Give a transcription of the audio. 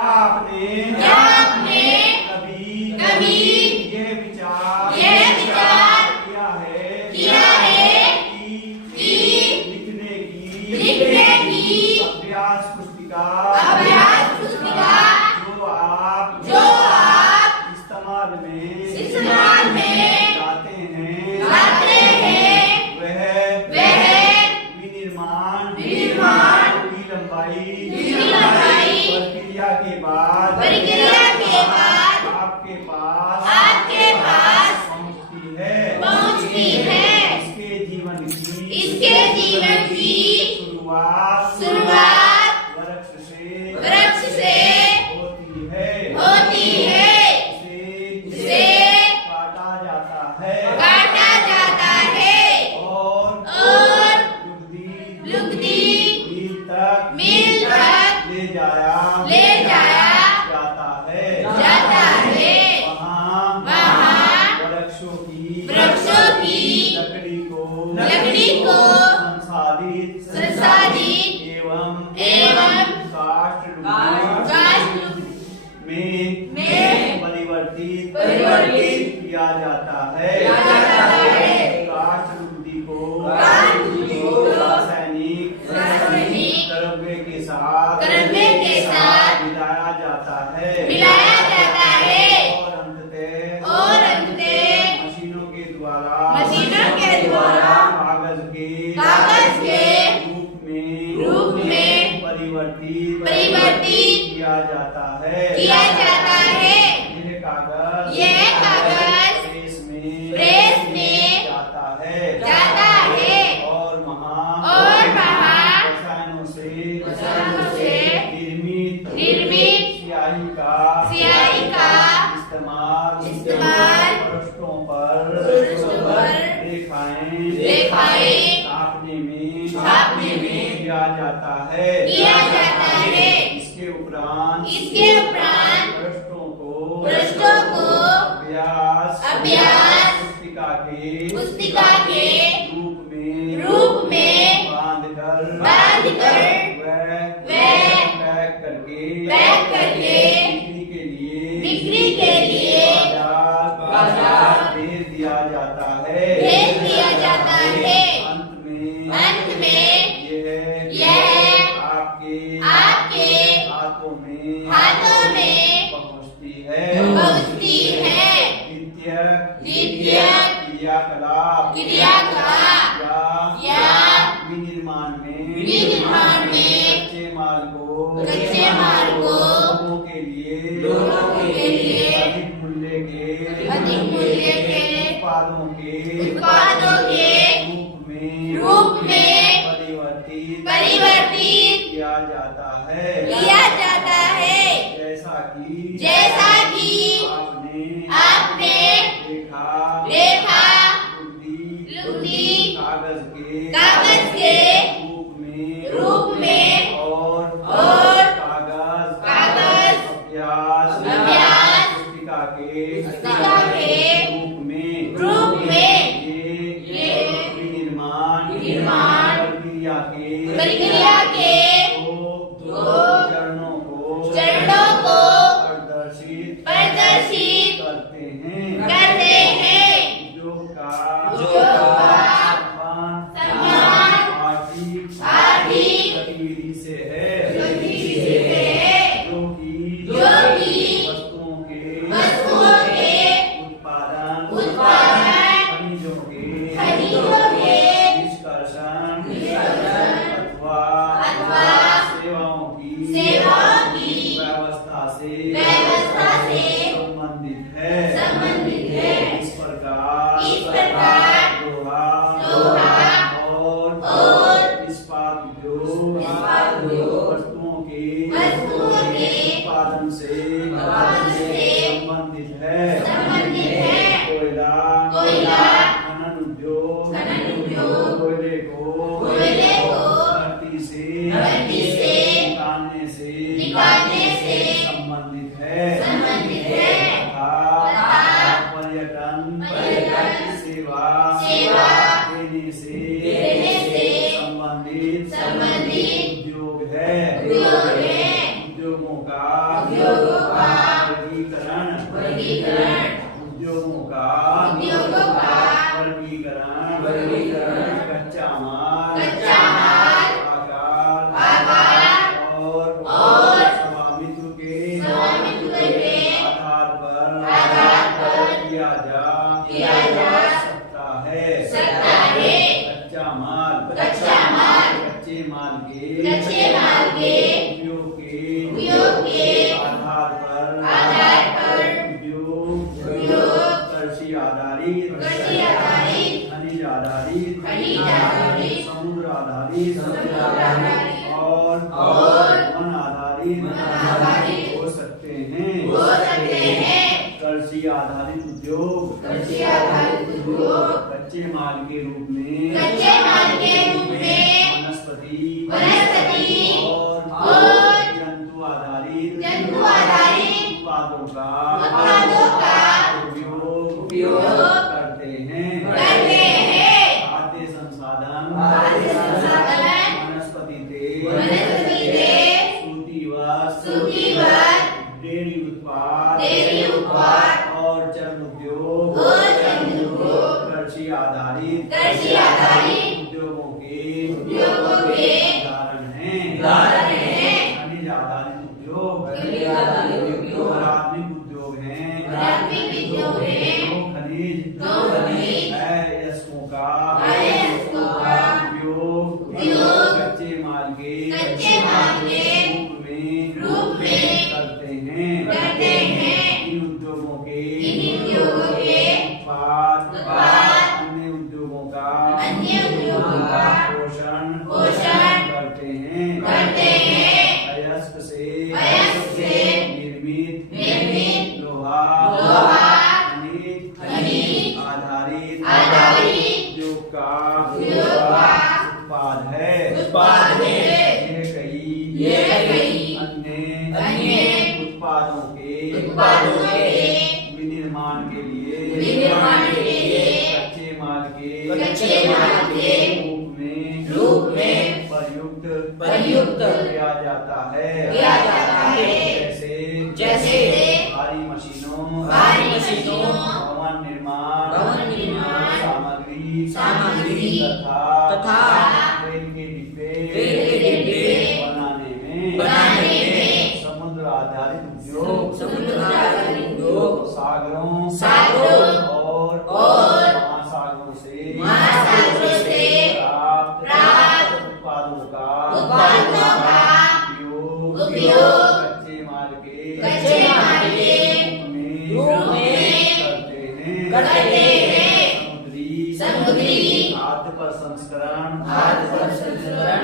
आपने कभी ये विचार किया है कि लिखने की अभ्यास पुस्तिका जो आप इस्तेमाल में लाते हैं वह विनिर्माण की लंबाई प्रक्रिया के बाद आपके पास पहुंचती है। इसके जीवन की शुरुआत वृक्ष से होती है। उसे काटा जाता है और लुगदी मिल तक ले जाया जाता है। वहाँ वृक्षों की लकड़ी को संसाधित एवं काष्ठ में परिवर्तित किया जाता है। काष्ठ लुगदी को रासायनिक द्रव्य के साथ मिलाया जाता है और अंततः मशीनों के द्वारा कागज के रूप में परिवर्तित किया जाता है। यह कागज प्रेस में जाता है और वहाँ रसायनों से निर्मित स्याही का इस्तेमाल पृष्ठों पर रेखाएं छापने में किया जाता है। इसके उपरांत पृष्ठों को अभ्यास पुस्तिका के रूप में बांधकर पैक करके बिक्री के लिए बाजार भेज दिया जाता है। अंत में यह आपके हाथों में पहुंचती है। द्वितीय क्रियाकलाप या विनिर्माण में कच्चे माल को लोगों के लिए अधिक मूल्य के उत्पादों के रूप में परिवर्तित किया जाता है। जैसा कि आपने देखा लुगदी कागज के रूप में और कागज अभ्यास पुस्तिका के रूप में ये विनिर्माण प्रक्रिया के दो चरणों को प्रदर्शित करते हैं। उद्योग का सम्मान आर्थिक गतिविधि से है जो कि वस्तुओं के उत्पादन खनिजों के निष्कर्षण अथवा सेवाओं की व्यवस्था से संबंधित है। इस प्रकार लोहा और इस्पात उद्योग वस्तुओं के उत्पादन से संबंधित है। कोयला खनन उद्योग कोयले को धरती से निकालने से संबंधित है। वर्गीकरण उद्योगों का वर्गीकरण कच्चा माल आकार और स्वामित्व के आधार पर किया जा सकता है। कच्चा माल कच्चे माल के उपयोग के आधार पर उद्योग कृषि आधारित खनिज आधारित समुद्र आधारित और वन आधारित हो सकते हैं। कृषि आधारित उद्योग कच्चे माल के रूप में वनस्पति और जंतु आधारित उत्पादों का उपयोग करते हैं। खाद्य संसाधन वनस्पति तेल सूती वस्त्र डेयरी उत्पाद और चर्म उद्योग कृषि आधारित उद्योगों के उदाहरण हैं। खनिज आधारित उद्योग प्राथमिक उद्योग हैं। खनिज अयस्कों का उपयोग कच्चे माल के रूप में करते हैं। इन उद्योगों के उत्पाद अन्य उद्योगों का पोषण करते हैं। अयस्क से निर्मित लोहा खनिज आधारित उद्योग का उत्पाद है। ये कई अन्य उत्पादों के विनिर्माण के लिए कच्चे माल के रूप में प्रयुक्त किया जाता है। जैसे भारी मशीनों भवन निर्माण सामग्री तथा ट्रेन के डिब्बे बनाने में समुद्र आधारित उद्योग सागरों और महासागरों से प्राप्त उत्पादों का उपयोग कच्चे माल के रूप में करते हैं। समुद्री खाद्य प्रसंस्करण